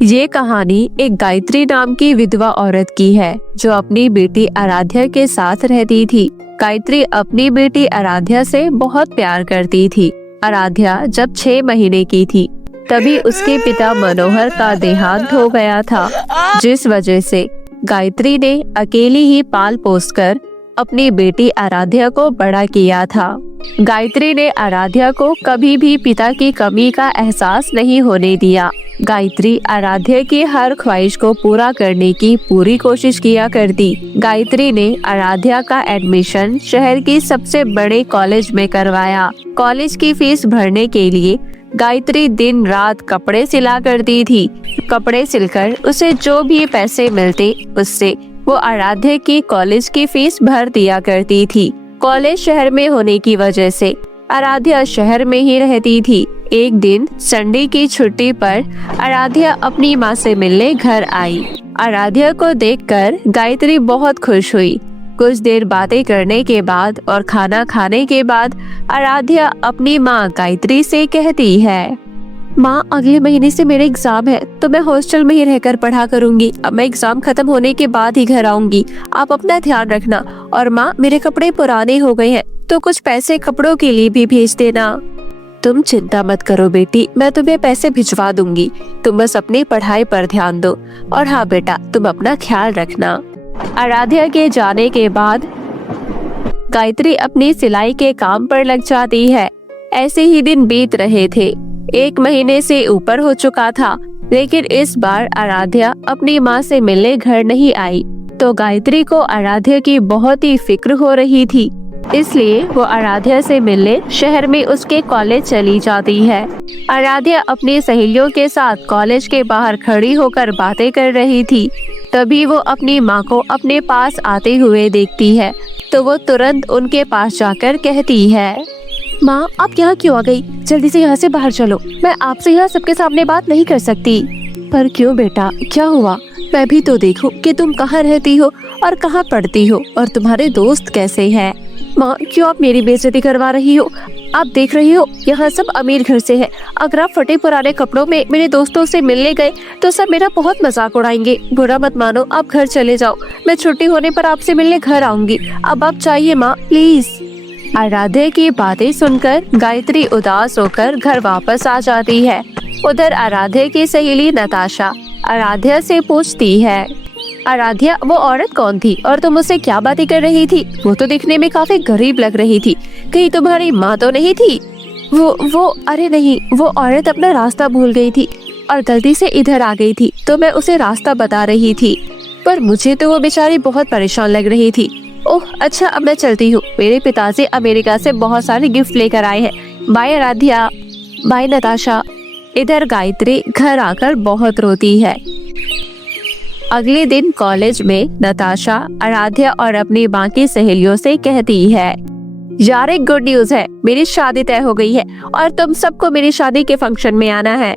ये कहानी एक गायत्री नाम की विधवा औरत की है जो अपनी बेटी आराध्या के साथ रहती थी। गायत्री अपनी बेटी आराध्या से बहुत प्यार करती थी। आराध्या जब 6 महीने की थी तभी उसके पिता मनोहर का देहांत हो गया था, जिस वजह से गायत्री ने अकेली ही पाल पोस कर अपनी बेटी आराध्या को बड़ा किया था। गायत्री ने आराध्या को कभी भी पिता की कमी का एहसास नहीं होने दिया। गायत्री आराध्या की हर ख्वाहिश को पूरा करने की पूरी कोशिश किया करती। गायत्री ने आराध्या का एडमिशन शहर की सबसे बड़े कॉलेज में करवाया। कॉलेज की फीस भरने के लिए गायत्री दिन रात कपड़े सिला करती थी। कपड़े सिलकर उसे जो भी पैसे मिलते उससे वो आराध्या की कॉलेज की फीस भर दिया करती थी। कॉलेज शहर में होने की वजह से आराध्या शहर में ही रहती थी। एक दिन संडे की छुट्टी पर आराध्या अपनी माँ से मिलने घर आई। आराध्या को देखकर गायत्री बहुत खुश हुई। कुछ देर बातें करने के बाद और खाना खाने के बाद आराध्या अपनी माँ गायत्री से कहती है, माँ अगले महीने से मेरे एग्जाम है तो मैं हॉस्टल में ही रहकर पढ़ा करूंगी। अब मैं एग्जाम खत्म होने के बाद ही घर आऊंगी। आप अपना ध्यान रखना। और माँ मेरे कपड़े पुराने हो गए हैं तो कुछ पैसे कपड़ों के लिए भी भेज देना। तुम चिंता मत करो बेटी, मैं तुम्हें पैसे भिजवा दूंगी। तुम बस अपनी पढ़ाई पर ध्यान दो। और हाँ बेटा, तुम अपना ख्याल रखना। आराध्या के जाने के बाद गायत्री अपनी सिलाई के काम पर लग जाती है। ऐसे ही दिन बीत रहे थे। 1 महीने से ऊपर हो चुका था, लेकिन इस बार आराध्या अपनी माँ से मिलने घर नहीं आई। तो गायत्री को आराध्या की बहुत ही फिक्र हो रही थी, इसलिए वो आराध्या से मिलने शहर में उसके कॉलेज चली जाती है। आराध्या अपनी सहेलियों के साथ कॉलेज के बाहर खड़ी होकर बातें कर रही थी। तभी वो अपनी माँ को अपने पास आते हुए देखती है, तो वो तुरंत उनके पास जाकर कहती है, माँ आप यहाँ क्यों आ गई? जल्दी से यहाँ से बाहर चलो। मैं आपसे यहाँ सबके सामने बात नहीं कर सकती। पर क्यों बेटा, क्या हुआ? मैं भी तो देखूं कि तुम कहाँ रहती हो और कहाँ पढ़ती हो और तुम्हारे दोस्त कैसे हैं। माँ क्यों आप मेरी बेइज्जती करवा रही हो? आप देख रही हो यहाँ सब अमीर घर से है। अगर आप फटे पुराने कपड़ों में मेरे दोस्तों से मिलने गए तो सब मेरा बहुत मजाक उड़ाएंगे। बुरा मत मानो, आप घर चले जाओ। मैं छुट्टी होने पर आपसे मिलने घर आऊंगी। अब आप चाहिए माँ, प्लीज। आराध्या की बातें सुनकर गायत्री उदास होकर घर वापस आ जाती है। उधर आराध्या की सहेली नताशा आराध्या से पूछती है, आराध्या वो औरत कौन थी और तुम उससे क्या बातें कर रही थी? वो तो दिखने में काफी गरीब लग रही थी। कहीं तुम्हारी माँ तो नहीं थी? वो अरे नहीं, वो औरत अपना रास्ता भूल गई थी और गलती से इधर आ गई थी तो मैं उसे रास्ता बता रही थी। पर मुझे तो वो बेचारी बहुत परेशान लग रही थी। ओह अच्छा, अब मैं चलती हूँ। मेरे पिताजी अमेरिका से बहुत सारे गिफ्ट लेकर आए हैं। बाय आराध्या। बाय नताशा। इधर गायत्री घर आकर बहुत रोती है। अगले दिन कॉलेज में नताशा आराध्या और अपनी बाकी सहेलियों से कहती है, यार एक गुड न्यूज है, मेरी शादी तय हो गई है और तुम सबको मेरी शादी के फंक्शन में आना है।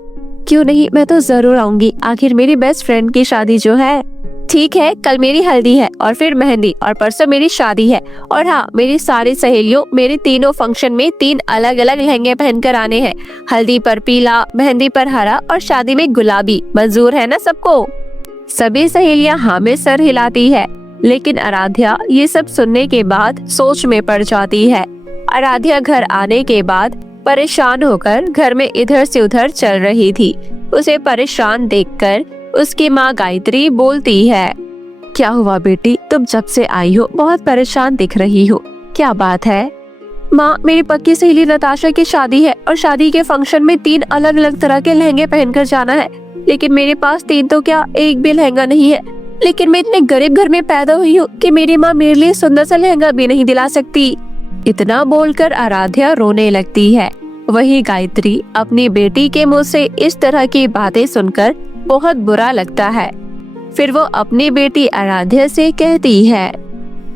क्यों नहीं, मैं तो जरूर आऊंगी। आखिर मेरी बेस्ट फ्रेंड की शादी जो है। ठीक है, कल मेरी हल्दी है और फिर मेहंदी और परसों मेरी शादी है। और हाँ, मेरी सारी सहेलियों मेरे तीनों फंक्शन में 3 अलग अलग लहंगे पहनकर आने हैं। हल्दी पर पीला, मेहंदी पर हरा और शादी में गुलाबी। मंजूर है ना सबको? सभी सहेलियां हाँ में सर हिलाती है, लेकिन आराध्या ये सब सुनने के बाद सोच में पड़ जाती है। आराध्या घर आने के बाद परेशान होकर घर में इधर से उधर चल रही थी। उसे परेशान देखकर उसकी माँ गायत्री बोलती है, क्या हुआ बेटी, तुम जब से आई हो बहुत परेशान दिख रही हो, क्या बात है? माँ मेरी पक्की सहेली नताशा की शादी है और शादी के फंक्शन में 3 अलग अलग तरह के लहंगे पहनकर जाना है, लेकिन मेरे पास 3 तो क्या एक भी लहंगा नहीं है। लेकिन मैं इतने गरीब घर में पैदा हुई हूँ कि मेरी माँ मेरे लिए सुंदर सा लहंगा भी नहीं दिला सकती। इतना बोलकर आराध्या रोने लगती है। वही गायत्री अपनी बेटी के मुँह से इस तरह की बातें सुनकर बहुत बुरा लगता है। फिर वो अपनी बेटी आराध्या से कहती है,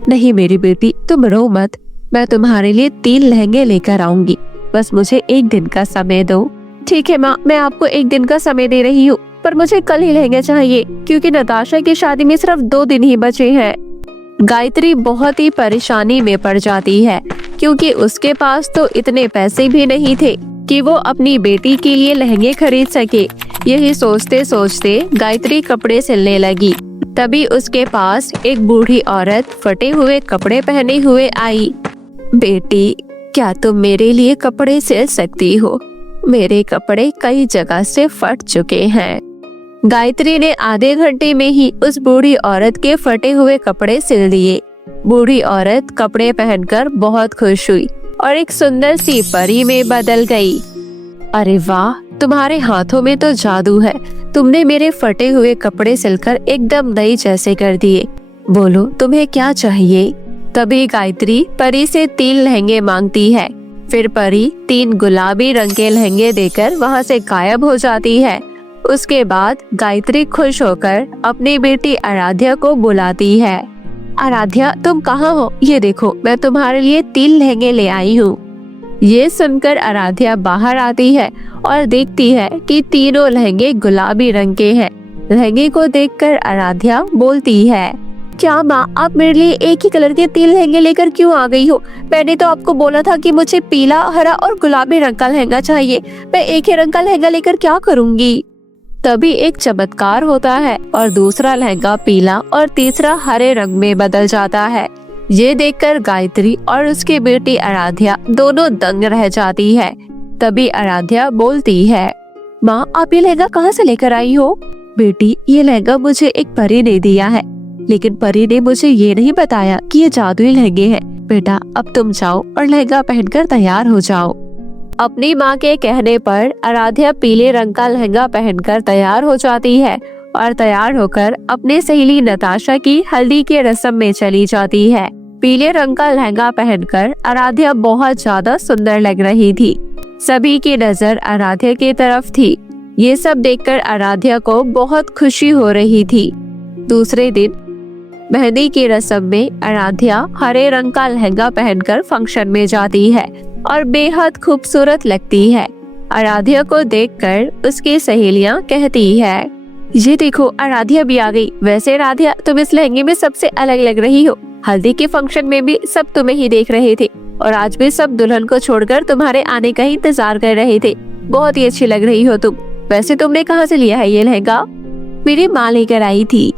नहीं मेरी बेटी, तुम रो मत। मैं तुम्हारे लिए 3 लहंगे लेकर आऊंगी। बस मुझे 1 दिन का समय दो। ठीक है माँ, मैं आपको 1 दिन का समय दे रही हूँ, पर मुझे कल ही लहंगे चाहिए क्योंकि नताशा की शादी में सिर्फ 2 दिन ही बचे हैं। गायत्री बहुत ही परेशानी में पड़ जाती है क्योंकि उसके पास तो इतने पैसे भी नहीं थे कि वो अपनी बेटी के लिए लहंगे खरीद सके। यही सोचते सोचते गायत्री कपड़े सिलने लगी। तभी उसके पास एक बूढ़ी औरत फटे हुए कपड़े पहने हुए आई। बेटी, क्या तुम मेरे लिए कपड़े सिल सकती हो? मेरे कपड़े कई जगह से फट चुके हैं। गायत्री ने आधे घंटे में ही उस बूढ़ी औरत के फटे हुए कपड़े सिल दिए। बूढ़ी औरत कपड़े पहनकर बहुत खुश हुई और एक सुंदर सी परी में बदल गई। अरे वाह, तुम्हारे हाथों में तो जादू है। तुमने मेरे फटे हुए कपड़े सिलकर एकदम नए जैसे कर दिए। बोलो, तुम्हें क्या चाहिए? तभी गायत्री परी से 3 लहंगे मांगती है। फिर परी 3 गुलाबी रंग के लहंगे देकर वहाँ से गायब हो जाती है। उसके बाद गायत्री खुश होकर अपनी बेटी आराध्या को बुलाती है। आराध्या, तुम कहाँ हो? ये देखो, मैं तुम्हारे लिए 3 लहंगे ले आई हूँ। ये सुनकर आराध्या बाहर आती है और देखती है कि तीनों लहंगे गुलाबी रंग के हैं। लहंगे को देखकर आराध्या बोलती है, क्या माँ, आप मेरे लिए एक ही कलर के 3 लहंगे लेकर क्यों आ गई हो? मैंने तो आपको बोला था कि मुझे पीला, हरा और गुलाबी रंग का लहंगा चाहिए। मैं एक ही रंग का लहंगा लेकर क्या करूँगी? तभी एक चमत्कार होता है और दूसरा लहंगा पीला और तीसरा हरे रंग में बदल जाता है। ये देखकर गायत्री और उसकी बेटी आराध्या दोनों दंग रह जाती है। तभी आराध्या बोलती है, माँ, आप ये लहंगा कहाँ से लेकर आई हो? बेटी, ये लहंगा मुझे एक परी ने दिया है, लेकिन परी ने मुझे ये नहीं बताया कि ये जादुई लहंगे हैं। बेटा, अब तुम जाओ और लहंगा पहनकर तैयार हो जाओ। अपनी माँ के कहने पर आराध्या पीले रंग का लहंगा पहनकर तैयार हो जाती है और तैयार होकर अपने सहेली नताशा की हल्दी के रस्म में चली जाती है। पीले रंग का लहंगा पहनकर आराध्या बहुत ज्यादा सुंदर लग रही थी। सभी की नजर आराध्या की तरफ थी। ये सब देखकर आराध्या को बहुत खुशी हो रही थी। दूसरे दिन मेहंदी की रस्म में आराध्या हरे रंग का लहंगा पहनकर फंक्शन में जाती है और बेहद खूबसूरत लगती है। आराध्या को देखकर उसकी सहेलियां कहती है, ये देखो, आराध्या भी आ गई। वैसे आराध्या, तुम इस लहंगे में सबसे अलग लग रही हो। हल्दी के फंक्शन में भी सब तुम्हें ही देख रहे थे और आज भी सब दुल्हन को छोड़कर तुम्हारे आने का ही इंतजार कर रहे थे। बहुत ही अच्छी लग रही हो तुम। वैसे तुमने कहाँ से लिया है ये लहंगा? मेरी माँ लेकर आई थी।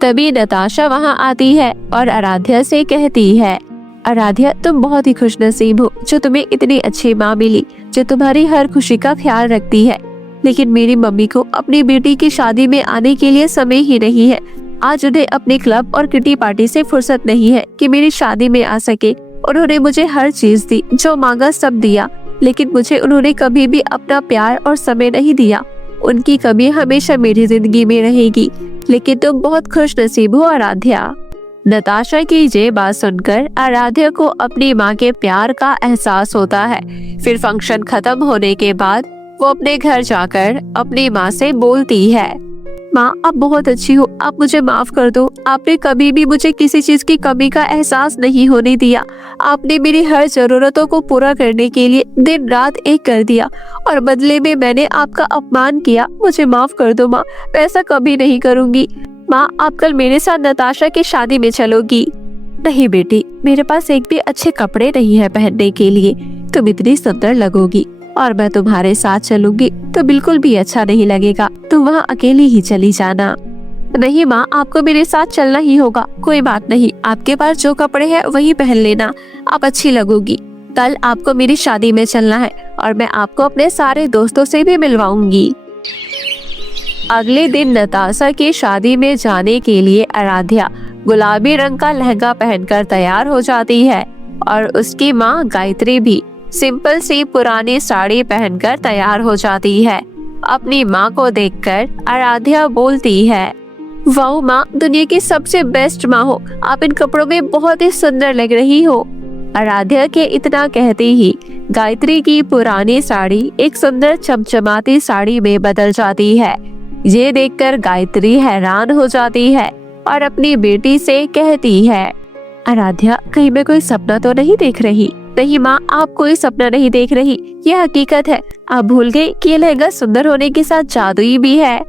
तभी नताशा वहाँ आती है और आराध्या से कहती है, आराध्या, तुम बहुत ही खुशनसीब हो जो तुम्हें इतनी अच्छी माँ मिली जो तुम्हारी हर खुशी का ख्याल रखती है। लेकिन मेरी मम्मी को अपनी बेटी की शादी में आने के लिए समय ही नहीं है। आज उन्हें अपने क्लब और किटी पार्टी से फुर्सत नहीं है कि मेरी शादी में आ सके। उन्होंने मुझे हर चीज दी, जो मांगा सब दिया, लेकिन मुझे उन्होंने कभी भी अपना प्यार और समय नहीं दिया। उनकी कमी हमेशा मेरी जिंदगी में रहेगी। लेकिन तुम बहुत खुश नसीब हो आराध्या। नताशा की ये बात सुनकर आराध्या को अपनी माँ के प्यार का एहसास होता है। फिर फंक्शन खत्म होने के बाद वो अपने घर जाकर अपनी माँ से बोलती है, माँ, आप बहुत अच्छी हो, आप मुझे माफ कर दो। आपने कभी भी मुझे किसी चीज की कमी का एहसास नहीं होने दिया। आपने मेरी हर जरूरतों को पूरा करने के लिए दिन रात एक कर दिया और बदले में मैंने आपका अपमान किया। मुझे माफ कर दो माँ, मैं ऐसा कभी नहीं करूँगी। माँ, आप कल मेरे साथ नताशा की शादी में चलोगी? नहीं बेटी, मेरे पास एक भी अच्छे कपड़े नहीं है पहनने के लिए। तुम इतनी सुंदर लगोगी और मैं तुम्हारे साथ चलूंगी तो बिल्कुल भी अच्छा नहीं लगेगा। तुम वहाँ अकेली ही चली जाना। नहीं माँ, आपको मेरे साथ चलना ही होगा। कोई बात नहीं, आपके पास जो कपड़े हैं वही पहन लेना, आप अच्छी लगोगी। कल आपको मेरी शादी में चलना है और मैं आपको अपने सारे दोस्तों से भी मिलवाऊंगी। अगले दिन नताशा की शादी में जाने के लिए आराध्या गुलाबी रंग का लहंगा पहनकर तैयार हो जाती है और उसकी माँ गायत्री भी सिंपल सी पुरानी साड़ी पहनकर तैयार हो जाती है। अपनी माँ को देखकर आराध्या बोलती है, वाह माँ, दुनिया की सबसे बेस्ट माँ हो। आप इन कपड़ों में बहुत ही सुंदर लग रही हो। आराध्या के इतना कहते ही गायत्री की पुरानी साड़ी एक सुंदर चमचमाती साड़ी में बदल जाती है। ये देखकर गायत्री हैरान हो जाती है और अपनी बेटी से कहती है, आराध्या, कहीं मैं कोई सपना तो नहीं देख रही? नहीं माँ, आप कोई सपना नहीं देख रही, ये हकीकत है। आप भूल गई कि ये लहंगा सुंदर होने के साथ जादुई भी है।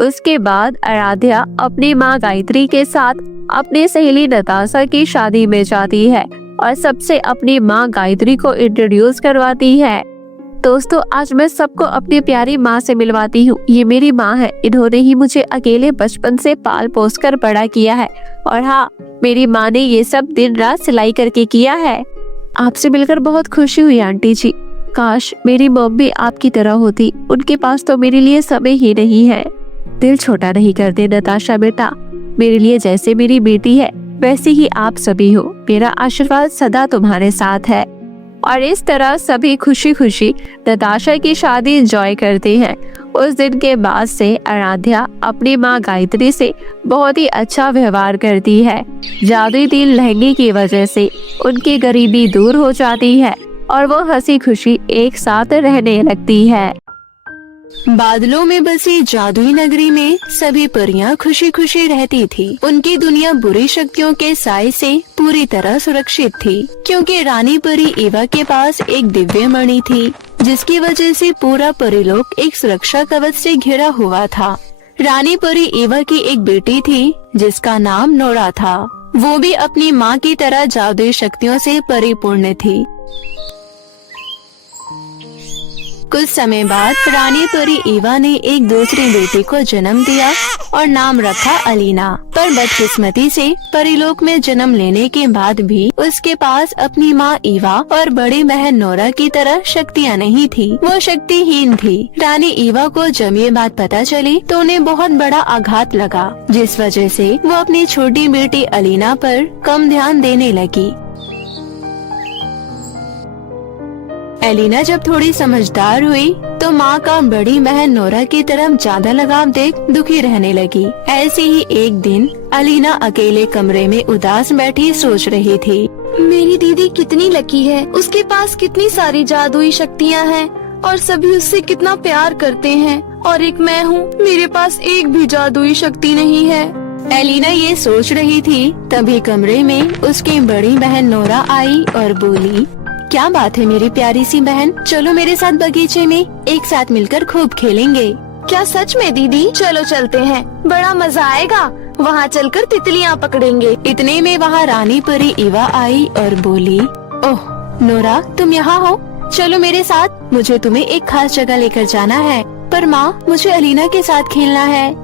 उसके बाद आराध्या अपनी माँ गायत्री के साथ अपनी सहेली नताशा की शादी में जाती है और सबसे अपनी माँ गायत्री को इंट्रोड्यूस करवाती है। दोस्तों, आज मैं सबको अपनी प्यारी माँ से मिलवाती हूँ। ये मेरी माँ है। इन्होंने ही मुझे अकेले बचपन से पाल पोस कर बड़ा किया है। और हाँ, मेरी माँ ने ये सब दिन रात सिलाई करके किया है। आपसे मिलकर बहुत खुशी हुई आंटी जी। काश मेरी मम्मी आपकी तरह होती। उनके पास तो मेरे लिए समय ही नहीं है। दिल छोटा नहीं करते नताशा बेटा। मेरे लिए जैसे मेरी बेटी है वैसे ही आप सभी हो। मेरा आशीर्वाद सदा तुम्हारे साथ है। और इस तरह सभी खुशी खुशी नताशा की शादी एंजॉय करते हैं। उस दिन के बाद से आराध्या अपनी माँ गायत्री से बहुत ही अच्छा व्यवहार करती है। जादुई तीन लहंगे की वजह से उनकी गरीबी दूर हो जाती है और वो हंसी खुशी एक साथ रहने लगती है। बादलों में बसी जादुई नगरी में सभी परियां खुशी खुशी रहती थी। उनकी दुनिया बुरी शक्तियों के साए से पूरी तरह सुरक्षित थी, क्योंकि रानी परी ईवा के पास एक दिव्य मणि थी, जिसकी वजह से पूरा परिलोक एक सुरक्षा कवच से घिरा हुआ था। रानी परी ईवा की एक बेटी थी जिसका नाम नोरा था। वो भी अपनी माँ की तरह जादुई शक्तियों से परिपूर्ण थी। कुछ समय बाद रानी परी ईवा ने एक दूसरी बेटी को जन्म दिया और नाम रखा अलीना। पर बदकिस्मती से परिलोक में जन्म लेने के बाद भी उसके पास अपनी माँ ईवा और बड़ी बहन नोरा की तरह शक्तियाँ नहीं थी। वो शक्तिहीन थी। रानी ईवा को जब ये बात पता चली तो उन्हें बहुत बड़ा आघात लगा, जिस वजह से वो अपनी छोटी बेटी अलीना पर कम ध्यान देने लगी। एलिना जब थोड़ी समझदार हुई तो माँ का बड़ी बहन नोरा की तरफ ज्यादा लगाव देख दुखी रहने लगी। ऐसे ही एक दिन अलीना अकेले कमरे में उदास बैठी सोच रही थी। मेरी दीदी कितनी लकी है। उसके पास कितनी सारी जादुई शक्तियाँ हैं और सभी उससे कितना प्यार करते हैं, और एक मैं हूँ, मेरे पास एक भी जादुई शक्ति नहीं है। एलिना ये सोच रही थी, तभी कमरे में उसकी बड़ी बहन नोरा आई और बोली, क्या बात है मेरी प्यारी सी बहन, चलो मेरे साथ बगीचे में एक साथ मिलकर खूब खेलेंगे। क्या सच में दीदी? चलो चलते हैं, बड़ा मजा आएगा। वहाँ चलकर तितलियाँ पकड़ेंगे। इतने में वहाँ रानी परी ईवा आई और बोली, ओह नोरा, तुम यहाँ हो? चलो मेरे साथ, मुझे तुम्हें एक खास जगह लेकर जाना है। पर माँ, मुझे अलीना के साथ खेलना है।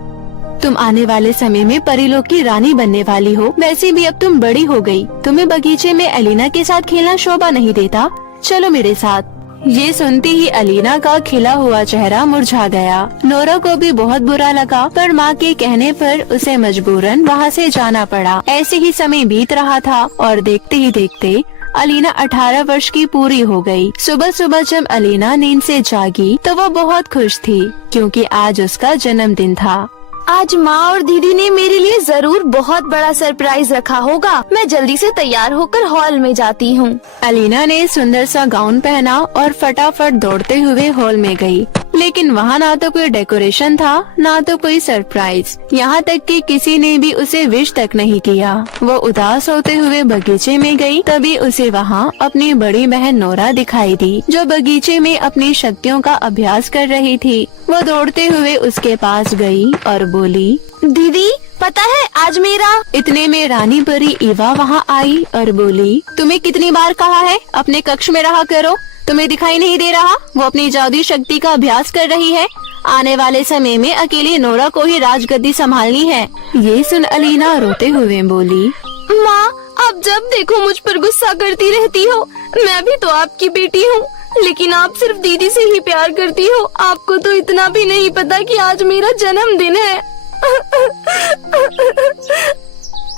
तुम आने वाले समय में परिलोक की रानी बनने वाली हो। वैसे भी अब तुम बड़ी हो गई, तुम्हें बगीचे में अलीना के साथ खेलना शोभा नहीं देता। चलो मेरे साथ। ये सुनते ही अलीना का खिला हुआ चेहरा मुरझा गया। नोरा को भी बहुत बुरा लगा, पर माँ के कहने पर उसे मजबूरन वहाँ से जाना पड़ा। ऐसे ही समय बीत रहा था और देखते ही देखते अलीना 18 वर्ष की पूरी हो गई। सुबह सुबह जब अलीना नींद से जागी तो वो बहुत खुश थी, क्योंकि आज उसका जन्मदिन था। आज माँ और दीदी ने मेरे लिए जरूर बहुत बड़ा सरप्राइज रखा होगा। मैं जल्दी से तैयार होकर हॉल में जाती हूँ। अलीना ने सुंदर सा गाउन पहना और फटाफट दौड़ते हुए हॉल में गई। लेकिन वहाँ ना तो कोई डेकोरेशन था, ना तो कोई सरप्राइज। यहाँ तक कि किसी ने भी उसे विश तक नहीं किया। वो उदास होते हुए बगीचे में गई। तभी उसे वहाँ अपनी बड़ी बहन नोरा दिखाई दी, जो बगीचे में अपनी शक्तियों का अभ्यास कर रही थी। वो दौड़ते हुए उसके पास गई और बोली, दीदी पता है आज मेरा। इतने में रानी परी ईवा वहाँ आई और बोली, तुम्हें कितनी बार कहा है अपने कक्ष में रहा करो, तुम्हें दिखाई नहीं दे रहा? वो अपनी जादुई शक्ति का अभ्यास कर रही है। आने वाले समय में अकेली नोरा को ही राजगद्दी संभालनी है। ये सुन अलीना रोते हुए बोली, माँ, आप जब देखो मुझ पर गुस्सा करती रहती हो। मैं भी तो आपकी बेटी हूँ, लेकिन आप सिर्फ दीदी से ही प्यार करती हो। आपको तो इतना भी नहीं पता कि आज मेरा जन्मदिन है।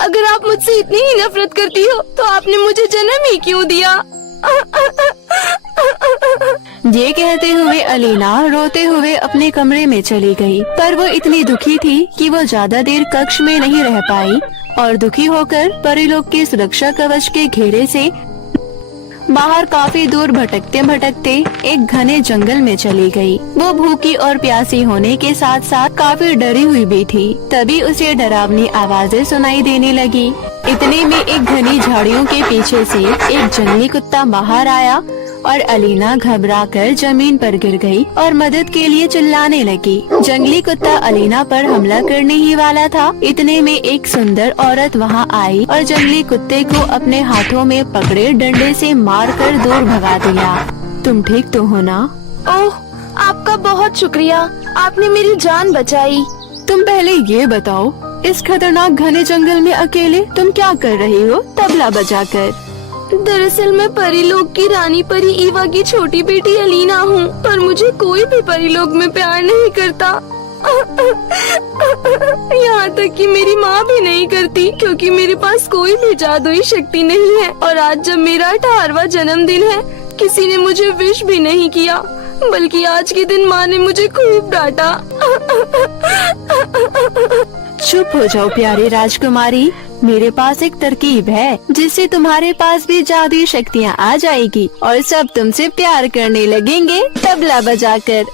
अगर आप मुझसे इतनी ही नफरत करती हो तो आपने मुझे जन्म ही क्यों दिया? ये कहते हुए अलीना रोते हुए अपने कमरे में चली गई। पर वो इतनी दुखी थी कि वो ज्यादा देर कक्ष में नहीं रह पाई और दुखी होकर परिलोक के सुरक्षा कवच के घेरे से बाहर काफी दूर भटकते भटकते एक घने जंगल में चली गई। वो भूखी और प्यासी होने के साथ साथ काफी डरी हुई भी थी। तभी उसे डरावनी आवाजें सुनाई देने लगी। इतने में एक घनी झाड़ियों के पीछे से एक जंगली कुत्ता बाहर आया और अलीना घबराकर जमीन पर गिर गई और मदद के लिए चिल्लाने लगी। जंगली कुत्ता अलीना पर हमला करने ही वाला था। इतने में एक सुंदर औरत वहां आई और जंगली कुत्ते को अपने हाथों में पकड़े डंडे से मारकर दूर भगा दिया। तुम ठीक तो हो ना? ओह, आपका बहुत शुक्रिया, आपने मेरी जान बचाई। तुम पहले ये बताओ, इस खतरनाक घने जंगल में अकेले तुम क्या कर रही हो तबला बजाकर? दरअसल मैं परीलोक की रानी परी ईवा की छोटी बेटी अलीना हूँ, पर मुझे कोई भी परीलोक में प्यार नहीं करता। यहाँ तक कि मेरी माँ भी नहीं करती, क्योंकि मेरे पास कोई भी जादुई शक्ति नहीं है। और आज जब मेरा 18वां जन्मदिन है, किसी ने मुझे विश भी नहीं किया, बल्कि आज के दिन माँ ने मुझे खूब डांटा। चुप हो जाओ प्यारी राजकुमारी, मेरे पास एक तरकीब है जिससे तुम्हारे पास भी जादुई शक्तियाँ आ जाएगी और सब तुमसे प्यार करने लगेंगे तबला बजाकर।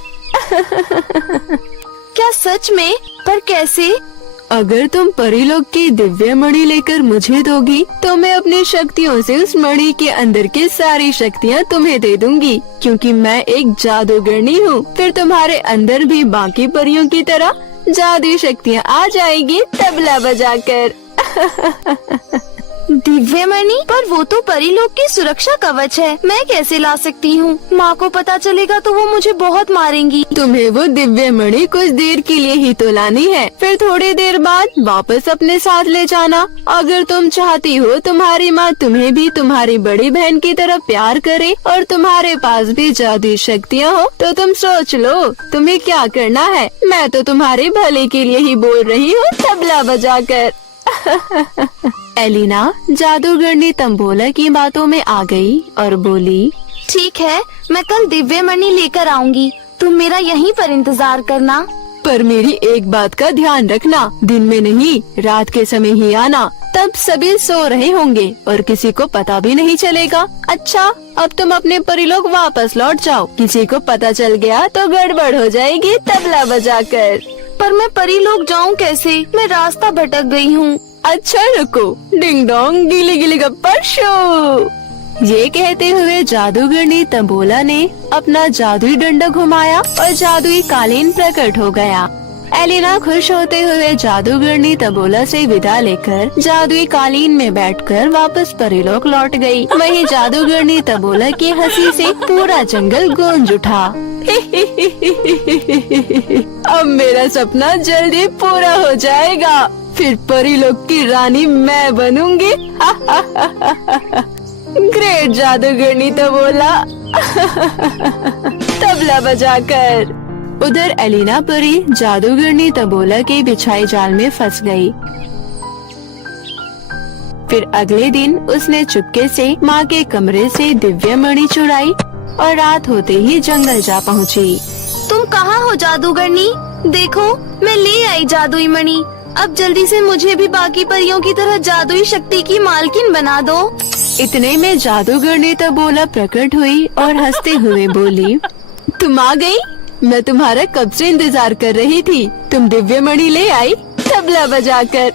क्या सच में? पर कैसे? अगर तुम परीलोक की दिव्य मणि लेकर मुझे दोगी तो मैं अपनी शक्तियों से उस मणि के अंदर की सारी शक्तियाँ तुम्हें दे दूंगी, क्योंकि मैं एक जादूगरनी हूँ। फिर तुम्हारे अंदर भी बाकी परियों की तरह जादुई शक्तियाँ आ जाएगी तबला बजाकर। दिव्य मणि? पर वो तो परीलोक की सुरक्षा कवच है, मैं कैसे ला सकती हूँ? माँ को पता चलेगा तो वो मुझे बहुत मारेंगी। तुम्हें वो दिव्य मणि कुछ देर के लिए ही तो लानी है, फिर थोड़ी देर बाद वापस अपने साथ ले जाना। अगर तुम चाहती हो तुम्हारी माँ तुम्हें भी तुम्हारी बड़ी बहन की तरह प्यार करे और तुम्हारे पास भी जादुई शक्तियाँ हो, तो तुम सोच लो तुम्हें क्या करना है। मैं तो तुम्हारे भले के लिए ही बोल रही हूँ तबला बजाकर। एलिना जादूगरनी तंबोला की बातों में आ गई और बोली, ठीक है, मैं कल दिव्य मणि लेकर आऊंगी, तुम मेरा यहीं पर इंतजार करना। पर मेरी एक बात का ध्यान रखना, दिन में नहीं रात के समय ही आना, तब सभी सो रहे होंगे और किसी को पता भी नहीं चलेगा। अच्छा, अब तुम अपने परीलोक वापस लौट जाओ, किसी को पता चल गया तो गड़बड़ हो जाएगी तबला बजाकर। पर मैं परीलोक जाऊँ कैसे? मैं रास्ता भटक गई हूँ। अच्छा रुको, डिंग डोंग गिली गिली गप्पा शो। ये कहते हुए जादूगरनी तंबोला ने अपना जादुई डंडा घुमाया और जादुई कालीन प्रकट हो गया। एलिना खुश होते हुए जादूगरनी तंबोला से विदा लेकर जादुई कालीन में बैठकर वापस परीलोक लौट गई। वहीं जादूगरनी तंबोला की हंसी से पूरा जंगल गूंज उठा। अब मेरा सपना जल्दी पूरा हो जाएगा, फिर परीलोक की रानी मैं बनूंगी। ग्रेट जादूगरनी तंबोला। तबला बजाकर। उधर एलिना परी जादूगरनी तंबोला के बिछाए जाल में फंस गई। फिर अगले दिन उसने चुपके से माँ के कमरे से दिव्य मणि चुराई और रात होते ही जंगल जा पहुँची। तुम कहाँ हो जादूगरनी? देखो, मैं ले आई जादुई मणि। अब जल्दी से मुझे भी बाकी परियों की तरह जादुई शक्ति की मालकिन बना दो। इतने में जादूगरनी तंबोला प्रकट हुई और हंसते हुए बोली, तुम आ गई? मैं तुम्हारा कब से इंतजार कर रही थी। तुम दिव्य मणि ले आई तबला बजाकर।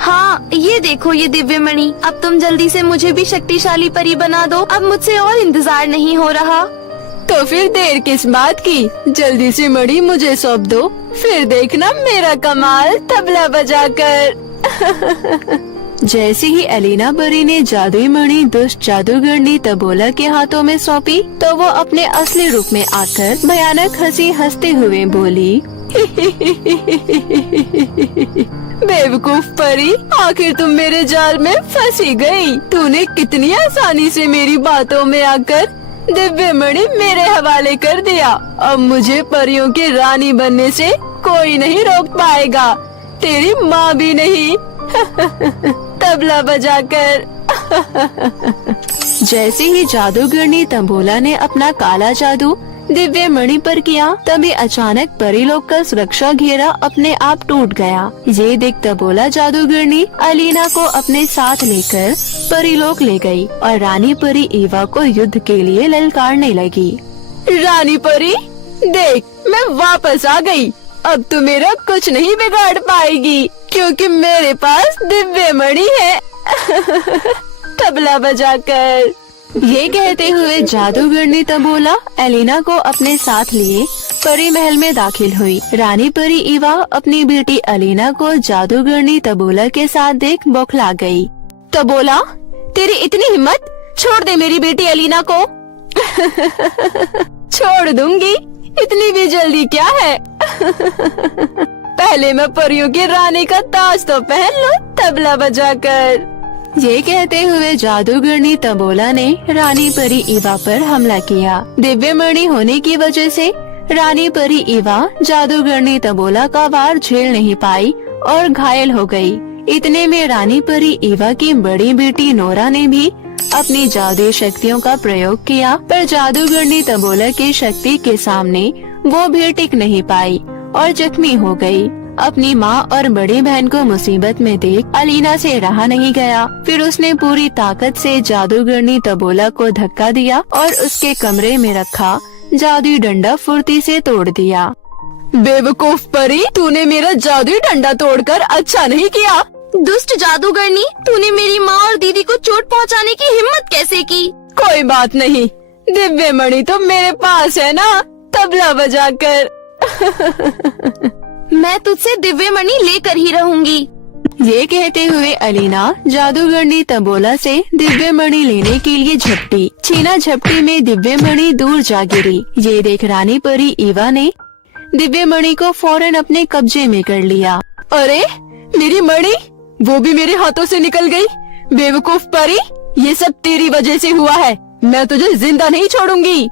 हाँ, ये देखो ये दिव्य मणि। अब तुम जल्दी से मुझे भी शक्तिशाली परी बना दो, अब मुझसे और इंतजार नहीं हो रहा। तो फिर देर किस बात की, जल्दी से मणि मुझे सौंप दो, फिर देखना मेरा कमाल तबला बजाकर। जैसे ही एलिना परी ने जादुई मणि दुष्ट जादूगरनी तंबोला के हाथों में सौंपी, तो वो अपने असली रूप में आकर भयानक हंसी हंसते हुए बोली, बेवकूफ परी, आखिर तुम मेरे जाल में फंसी गई। तूने कितनी आसानी से मेरी बातों में आकर दिव्य मणि मेरे हवाले कर दिया। अब मुझे परियों की रानी बनने से कोई नहीं रोक पाएगा, तेरी माँ भी नहीं। तबला बजाकर। जैसे ही जादूगरनी तंबोला ने अपना काला जादू दिव्य मणि पर किया, तभी अचानक परीलोक का सुरक्षा घेरा अपने आप टूट गया। ये देख तंबोला जादूगरनी अलीना को अपने साथ लेकर परीलोक ले गई और रानी परी ईवा को युद्ध के लिए ललकारने लगी। रानी परी, देख मैं वापस आ गई। अब तू मेरा कुछ नहीं बिगाड़ पाएगी, क्योंकि मेरे पास दिव्य मणि है। तबला बजाकर। ये कहते हुए जादूगरनी तंबोला एलिना को अपने साथ लिए परी महल में दाखिल हुई। रानी परी ईवा अपनी बेटी एलिना को जादूगरनी तंबोला के साथ देख बौखला गई। तंबोला, तेरी इतनी हिम्मत, छोड़ दे मेरी बेटी एलिना को। छोड़ दूंगी, इतनी भी जल्दी क्या है। पहले मैं परियों की रानी का ताज तो पहन लूं, तबला बजाकर। ये कहते हुए जादूगरनी तबोला ने रानी परी ईवा पर हमला किया। दिव्य मणि होने की वजह से रानी परी ईवा जादूगरनी तबोला का वार झेल नहीं पाई और घायल हो गई। इतने में रानी परी ईवा की बड़ी बेटी नोरा ने भी अपनी जादुई शक्तियों का प्रयोग किया, पर जादूगरनी तबोला की शक्ति के सामने वो भी टिक नहीं पाई और जख्मी हो गई। अपनी माँ और बड़ी बहन को मुसीबत में देख अलीना से रहा नहीं गया। फिर उसने पूरी ताकत से जादूगरनी तबोला को धक्का दिया और उसके कमरे में रखा जादुई डंडा फुर्ती से तोड़ दिया। बेवकूफ परी, तूने मेरा जादुई डंडा तोड़कर अच्छा नहीं किया। दुष्ट जादूगरनी, तूने मेरी माँ और दीदी को चोट पहुँचाने की हिम्मत कैसे की? कोई बात नहीं, दिव्य मणि तो मेरे पास है ना, तबला बजाकर। मैं तुझसे दिव्य मणि लेकर ही रहूंगी। ये कहते हुए अलीना जादूगरनी तबोला से दिव्य मणि लेने के लिए झपटी। छीना झपटी में दिव्य मणि दूर जा गिरी। ये देख रानी परी ईवा ने दिव्य मणि को फौरन अपने कब्जे में कर लिया। अरे मेरी मणि, वो भी मेरे हाथों से निकल गई। बेवकूफ परी, ये सब तेरी वजह से हुआ है। मैं तुझे जिंदा नहीं छोड़ूंगी।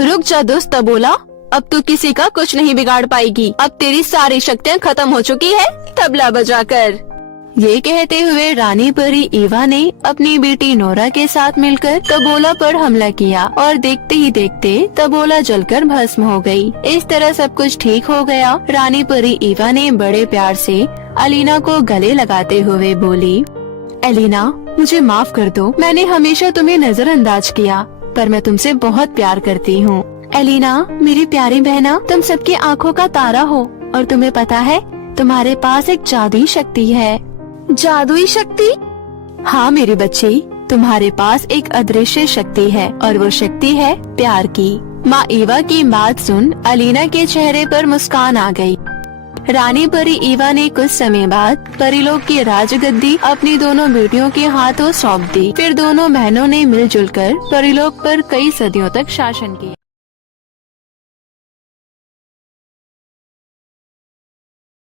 रुक जा दोस्त तबोला, अब तू किसी का कुछ नहीं बिगाड़ पाएगी। अब तेरी सारी शक्तियाँ खत्म हो चुकी है, तबला बजाकर। ये कहते हुए रानी परी ईवा ने अपनी बेटी नोरा के साथ मिलकर तबोला पर हमला किया और देखते ही देखते तबोला जलकर भस्म हो गई। इस तरह सब कुछ ठीक हो गया। रानी परी ईवा ने बड़े प्यार से अलीना को गले लगाते हुए बोली, एलिना, मुझे माफ कर दो। मैंने हमेशा तुम्हें नजरअंदाज किया, पर मैं तुमसे बहुत प्यार करती हूँ। एलिना, मेरी प्यारी बहना, तुम सबकी आँखों का तारा हो और तुम्हें पता है तुम्हारे पास एक जादुई शक्ति है। जादुई शक्ति? हाँ मेरी बच्ची, तुम्हारे पास एक अदृश्य शक्ति है और वो शक्ति है प्यार की। माँ ईवा की बात सुन अलीना के चेहरे पर मुस्कान आ गई। रानी परी ईवा ने कुछ समय बाद परीलोक की राजगद्दी अपनी दोनों बेटियों के हाथों सौंप दी। फिर दोनों बहनों ने मिलजुल कर परीलोक पर कई सदियों तक शासन किया।